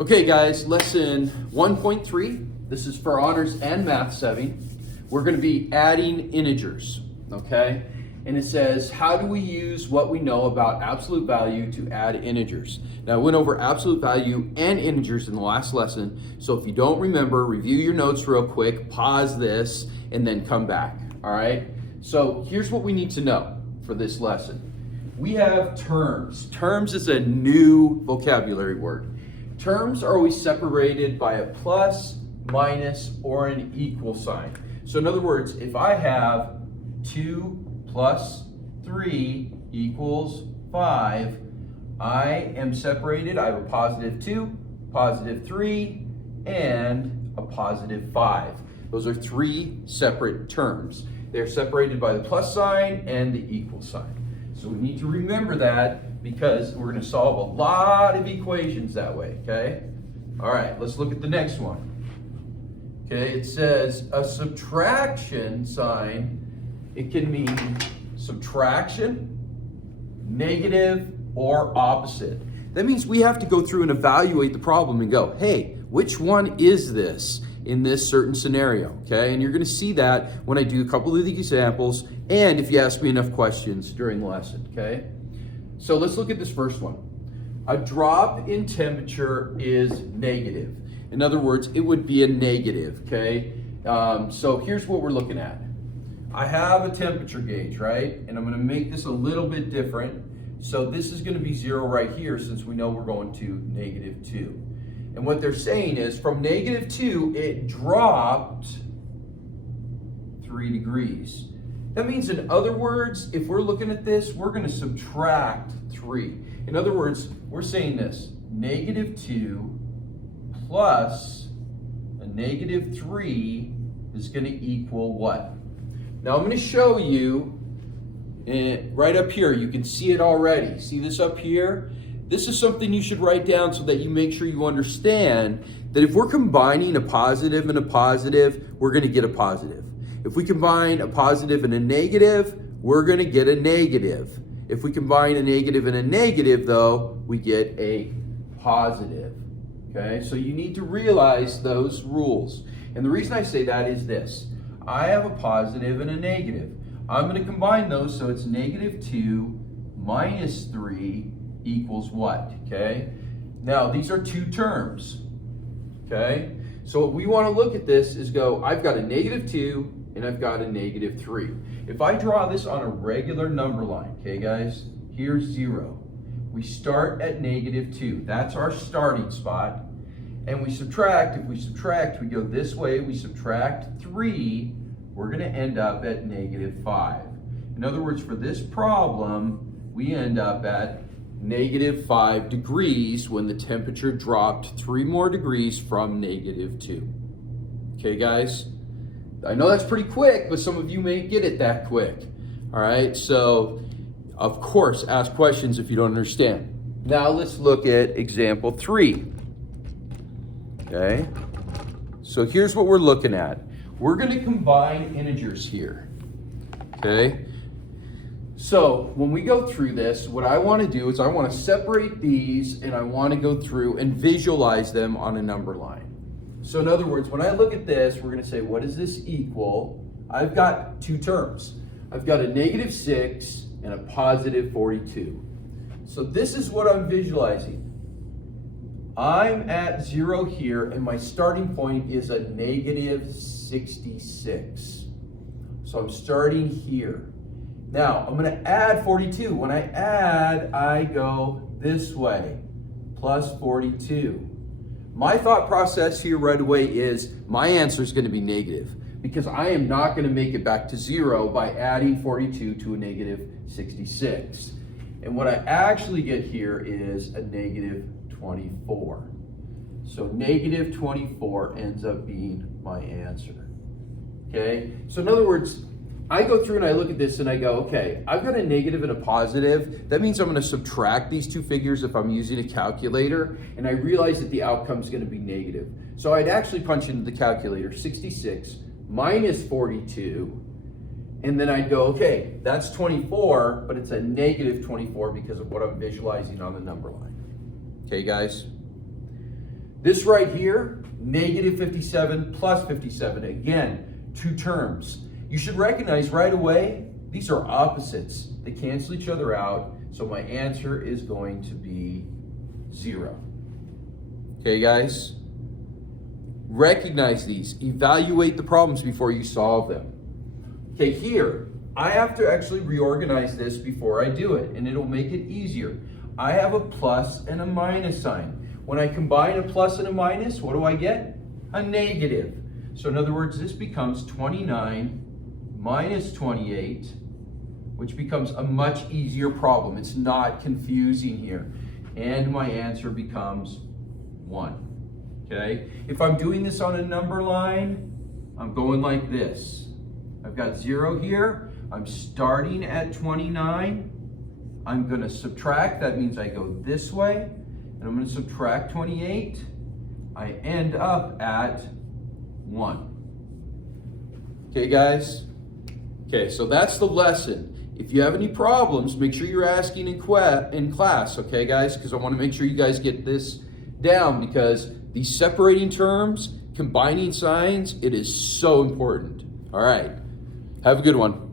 Okay guys, lesson 1.3. This is for honors and math 7. We're going to be adding integers, okay? And it says, how do we use what we know about absolute value to add integers? Now I went over absolute value and integers in the last lesson, so if you don't remember, review your notes real quick, pause this, and then come back, all right? So here's what we need to know for this lesson. We have terms. Terms is a new vocabulary word. Terms are always separated by a plus, minus, or an equal sign. So in other words, if I have 2 plus 3 equals 5, I am separated. I have a positive 2, positive 3, and a positive 5. Those are 3 separate terms. They're separated by the plus sign and the equal sign. So we need to remember that because we're going to solve a lot of equations that way, okay? All right, let's look at the next one. Okay, it says a subtraction sign, it can mean subtraction, negative, or opposite. That means we have to go through and evaluate the problem and go, hey, which one is this in this certain scenario, okay? And you're gonna see that when I do a couple of the examples and if you ask me enough questions during the lesson, okay? So let's look at this first one. A drop in temperature is negative. In other words, it would be a negative, okay? So here's what we're looking at. I have a temperature gauge, right? And I'm gonna make this a little bit different. So this is gonna be 0 right here since we know we're going to -2. And what they're saying is from -2, it dropped 3 degrees. That means, in other words, if we're looking at this, we're going to subtract 3. In other words, we're saying this, -2 plus a -3 is going to equal what? Now I'm going to show you right up here. You can see it already. See this up here? This is something you should write down so that you make sure you understand that if we're combining a positive and a positive, we're going to get a positive. If we combine a positive and a negative, we're going to get a negative. If we combine a negative and a negative, though, we get a positive. Okay, so you need to realize those rules. And the reason I say that is this. I have a positive and a negative. I'm going to combine those so it's -2 minus 3 equals what? Okay, now these are 2 terms. Okay, so what we want to look at this is go, I've got a -2 and I've got a -3. If I draw this on a regular number line, okay guys, here's 0. We start at -2. That's our starting spot. And we subtract. If we subtract, we go this way, we subtract 3, we're going to end up at -5. In other words, for this problem, we end up at -5 degrees when the temperature dropped 3 more degrees from -2. Okay guys? I know that's pretty quick, but some of you may get it that quick. All right, so of course, ask questions if you don't understand. Now let's look at example 3. Okay, so here's what we're looking at. We're going to combine integers here. Okay, so when we go through this, what I want to do is I want to separate these and I want to go through and visualize them on a number line. So in other words, when I look at this, we're going to say, what does this equal? I've got 2 terms. I've got a -6 and a positive 42. So this is what I'm visualizing. I'm at 0 here, and my starting point is a -66. So I'm starting here. Now, I'm going to add 42. When I add, I go this way, plus 42. My thought process here right away is my answer is going to be negative because I am not going to make it back to 0 by adding 42 to a -66. And what I actually get here is a -24. So -24 ends up being my answer. Okay? So in other words, I go through and I look at this and I go, okay, I've got a negative and a positive. That means I'm going to subtract these 2 figures if I'm using a calculator, and I realize that the outcome is going to be negative. So I'd actually punch into the calculator 66 minus 42, and then I'd go, okay, that's 24, but it's a -24 because of what I'm visualizing on the number line. Okay, guys? This right here, negative 57 plus 57. Again, two terms. You should recognize right away, these are opposites. They cancel each other out, so my answer is going to be 0. Okay, guys? Recognize these. Evaluate the problems before you solve them. Okay, here, I have to actually reorganize this before I do it, and it'll make it easier. I have a plus and a minus sign. When I combine a plus and a minus, what do I get? A negative. So in other words, this becomes 29 minus 28, which becomes a much easier problem. It's not confusing here. And my answer becomes 1. Okay? If I'm doing this on a number line, I'm going like this. I've got 0 here. I'm starting at 29. I'm going to subtract. That means I go this way. And I'm going to subtract 28. I end up at 1. Okay, guys? Okay, so that's the lesson. If you have any problems, make sure you're asking in class, okay, guys? Because I want to make sure you guys get this down, because these separating terms, combining signs, it is so important. All right. Have a good one.